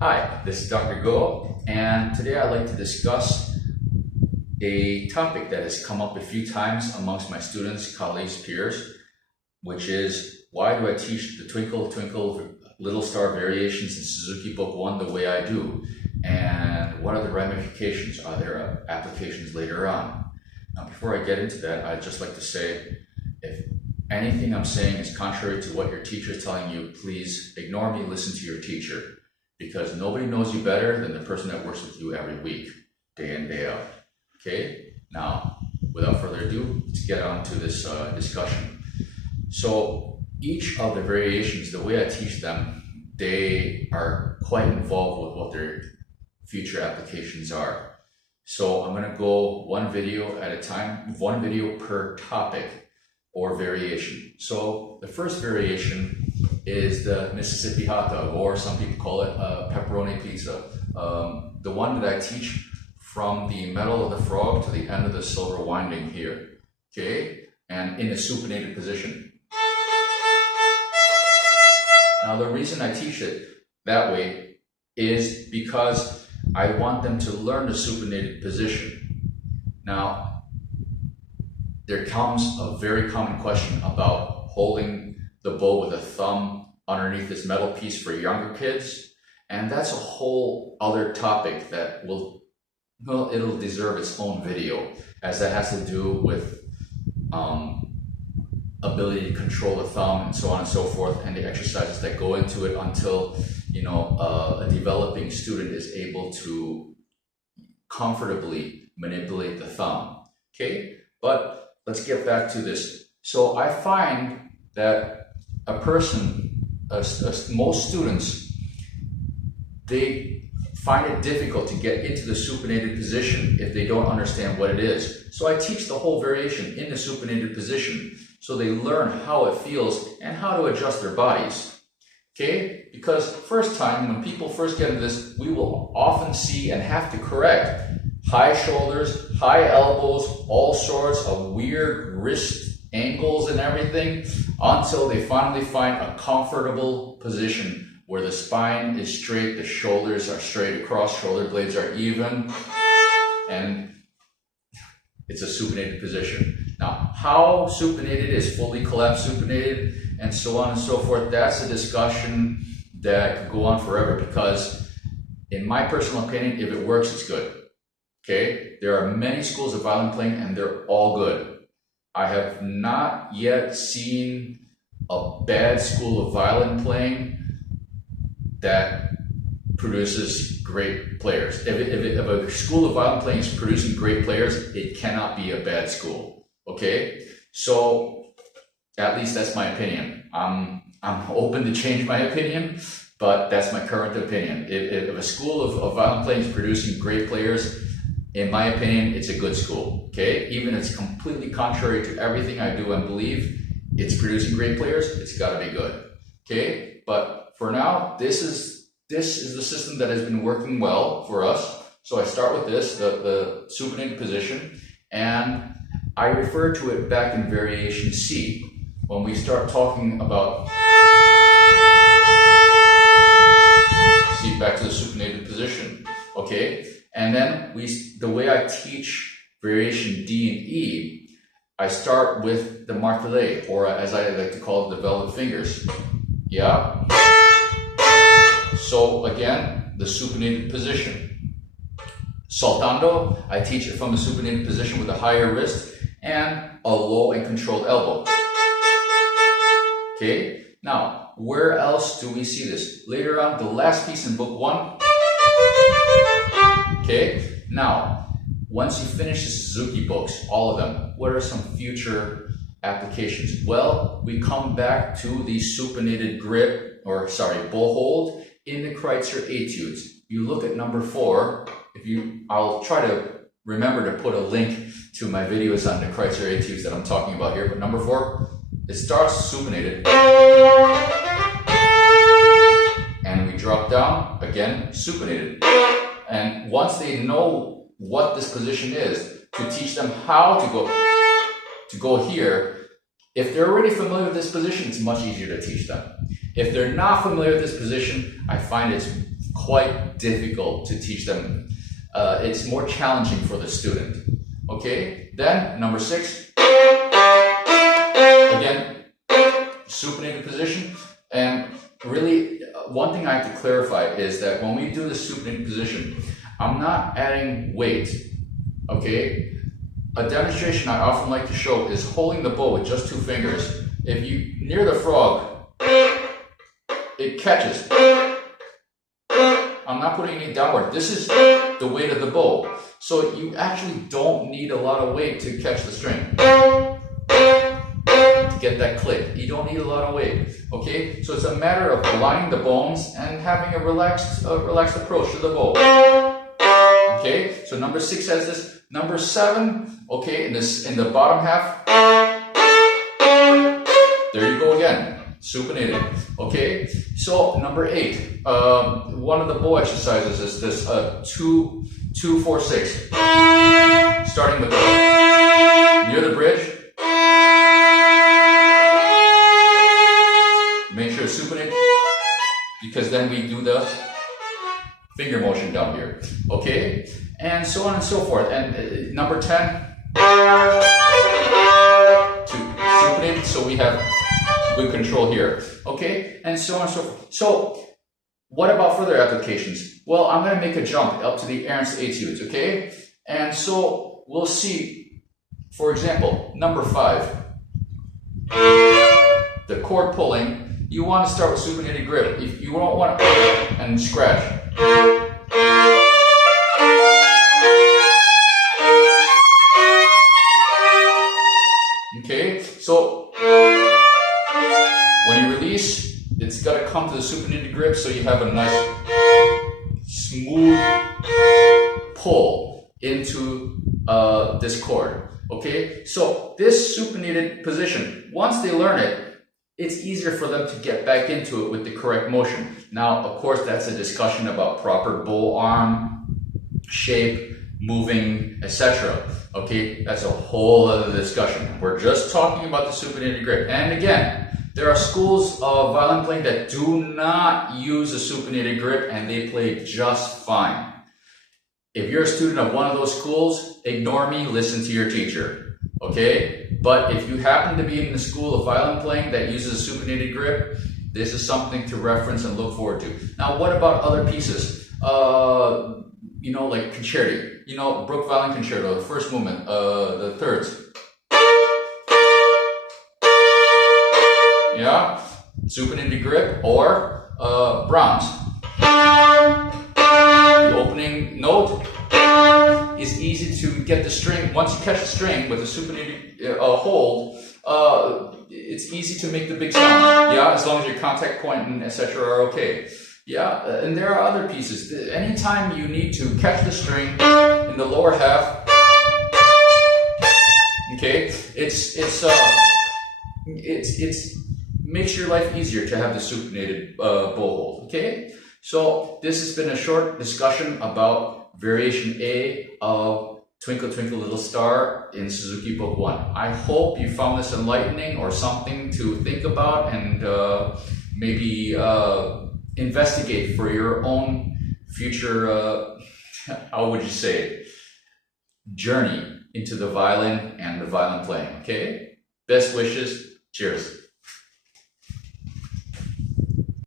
Hi, this is Dr. Go, and today I'd like to discuss a topic that has come up a few times amongst my students, colleagues, peers, which is why do I teach the Twinkle, Twinkle, Little Star variations in Suzuki Book 1 the way I do? And what are the ramifications? Are there applications later on? Now, before I get into that, I'd just like to say, if anything I'm saying is contrary to what your teacher is telling you, please ignore me, listen to your teacher. Because nobody knows you better than the person that works with you every week, day in, day out. Okay? Now, without further ado, let's get on to this discussion. So, each of the variations, the way I teach them, they are quite involved with what their future applications are. So, I'm going to go one video at a time, one video per topic or variation. So, the first variation is the Mississippi hot dog, or some people call it pepperoni pizza. The one that I teach from the metal of the frog to the end of the silver winding here, okay? And in a supinated position. Now the reason I teach it that way is because I want them to learn the supinated position. Now, there comes a very common question about holding the bow with a thumb underneath this metal piece for younger kids, and that's a whole other topic that it'll deserve its own video, as that has to do with ability to control the thumb and so on and so forth, and the exercises that go into it until a developing student is able to comfortably manipulate the thumb. Okay, but let's get back to this. So I find that most students, they find it difficult to get into the supinated position if they don't understand what it is. So I teach the whole variation in the supinated position so they learn how it feels and how to adjust their bodies. Okay? Because first time, when people first get into this, we will often see and have to correct high shoulders, high elbows, all sorts of weird wrist angles and everything, until they finally find a comfortable position where the spine is straight, the shoulders are straight across, shoulder blades are even, and it's a supinated position. Now, how supinated is fully collapsed supinated, and so on and so forth, that's a discussion that could go on forever, because in my personal opinion, if it works, it's good. Okay? There are many schools of violin playing, and they're all good. I have not yet seen a bad school of violin playing that produces great players. If a school of violin playing is producing great players, it cannot be a bad school. Okay? So, at least that's my opinion. I'm open to change my opinion, but that's my current opinion. If a school of violin playing is producing great players, in my opinion, it's a good school, okay? Even if it's completely contrary to everything I do and believe, it's producing great players, it's gotta be good, okay? But for now, this is the system that has been working well for us. So I start with this, the supinated position, and I refer to it back in variation C. When we start talking about, see, back to the supinated position, okay? And then the way I teach variation D and E, I start with the martelé, or as I like to call it, the velvet fingers. Yeah. So again, the supinated position. Saltando, I teach it from a supinated position with a higher wrist and a low and controlled elbow. Okay. Now, where else do we see this? Later on, the last piece in book 1. Okay, now, once you finish the Suzuki books, all of them, what are some future applications? Well, we come back to the supinated grip, bow hold in the Kreutzer etudes. You look at number 4, I'll try to remember to put a link to my videos on the Kreutzer etudes that I'm talking about here, but number 4, it starts supinated, and we drop down, again, supinated. And once they know what this position is, to teach them how to go here, if they're already familiar with this position, it's much easier to teach them. If they're not familiar with this position, I find it's quite difficult to teach them. It's more challenging for the student. Okay, then number 6, again, supinated position. And really, one thing I have to clarify is that when we do the supinated position, I'm not adding weight. Okay, a demonstration I often like to show is holding the bow with just 2 fingers. If you near the frog, it catches. I'm not putting any downward. This is the weight of the bow. So you actually don't need a lot of weight to catch the string. To get that click. You don't need a lot of weight. Okay? So it's a matter of aligning the bones and having a relaxed approach to the bow. Okay? So number 6 has this. Number 7, okay, in the bottom half. There you go again. Supinated. Okay, so number 8, one of the bow exercises is this 2, 2, 4, 6. Starting with near the bridge. Make sure it's supinated, because then we do the finger motion down here. Okay, and so on and so forth. And number 10, to supinated, so we have good control here. Okay, and so on and so forth. So, what about further applications? Well, I'm going to make a jump up to the Ernst etudes, okay? And so, we'll see, for example, number 5. The chord pulling, you want to start with supinated grip. If you don't want to and scratch. Okay, so when you release, it's got to come to the supinated grip, so you have a nice smooth pull into this chord. Okay, so this supinated position, once they learn it, it's easier for them to get back into it with the correct motion. Now, of course, that's a discussion about proper bow arm shape, moving, etc. Okay, that's a whole other discussion. We're just talking about the supinated grip. And again, there are schools of violin playing that do not use a supinated grip and they play just fine. If you're a student of one of those schools, ignore me, listen to your teacher. Okay? But if you happen to be in the school of violin playing that uses a supinated grip, this is something to reference and look forward to. Now, what about other pieces? You know, like concerti. You know, Brook Violin Concerto, the first movement, the thirds. Yeah, supinated grip, or Brahms. The opening note is easy to get the string. Once you catch the string with a supinated hold, it's easy to make the big sound. Yeah, as long as your contact point and etc. are okay. Yeah, and there are other pieces. Anytime you need to catch the string in the lower half, okay, it's makes your life easier to have the supinated bow hold. Okay, so this has been a short discussion about variation A of Twinkle Twinkle Little Star in Suzuki Book 1. I hope you found this enlightening or something to think about and maybe investigate for your own future, how would you say it, journey into the violin and the violin playing, okay? Best wishes. Cheers.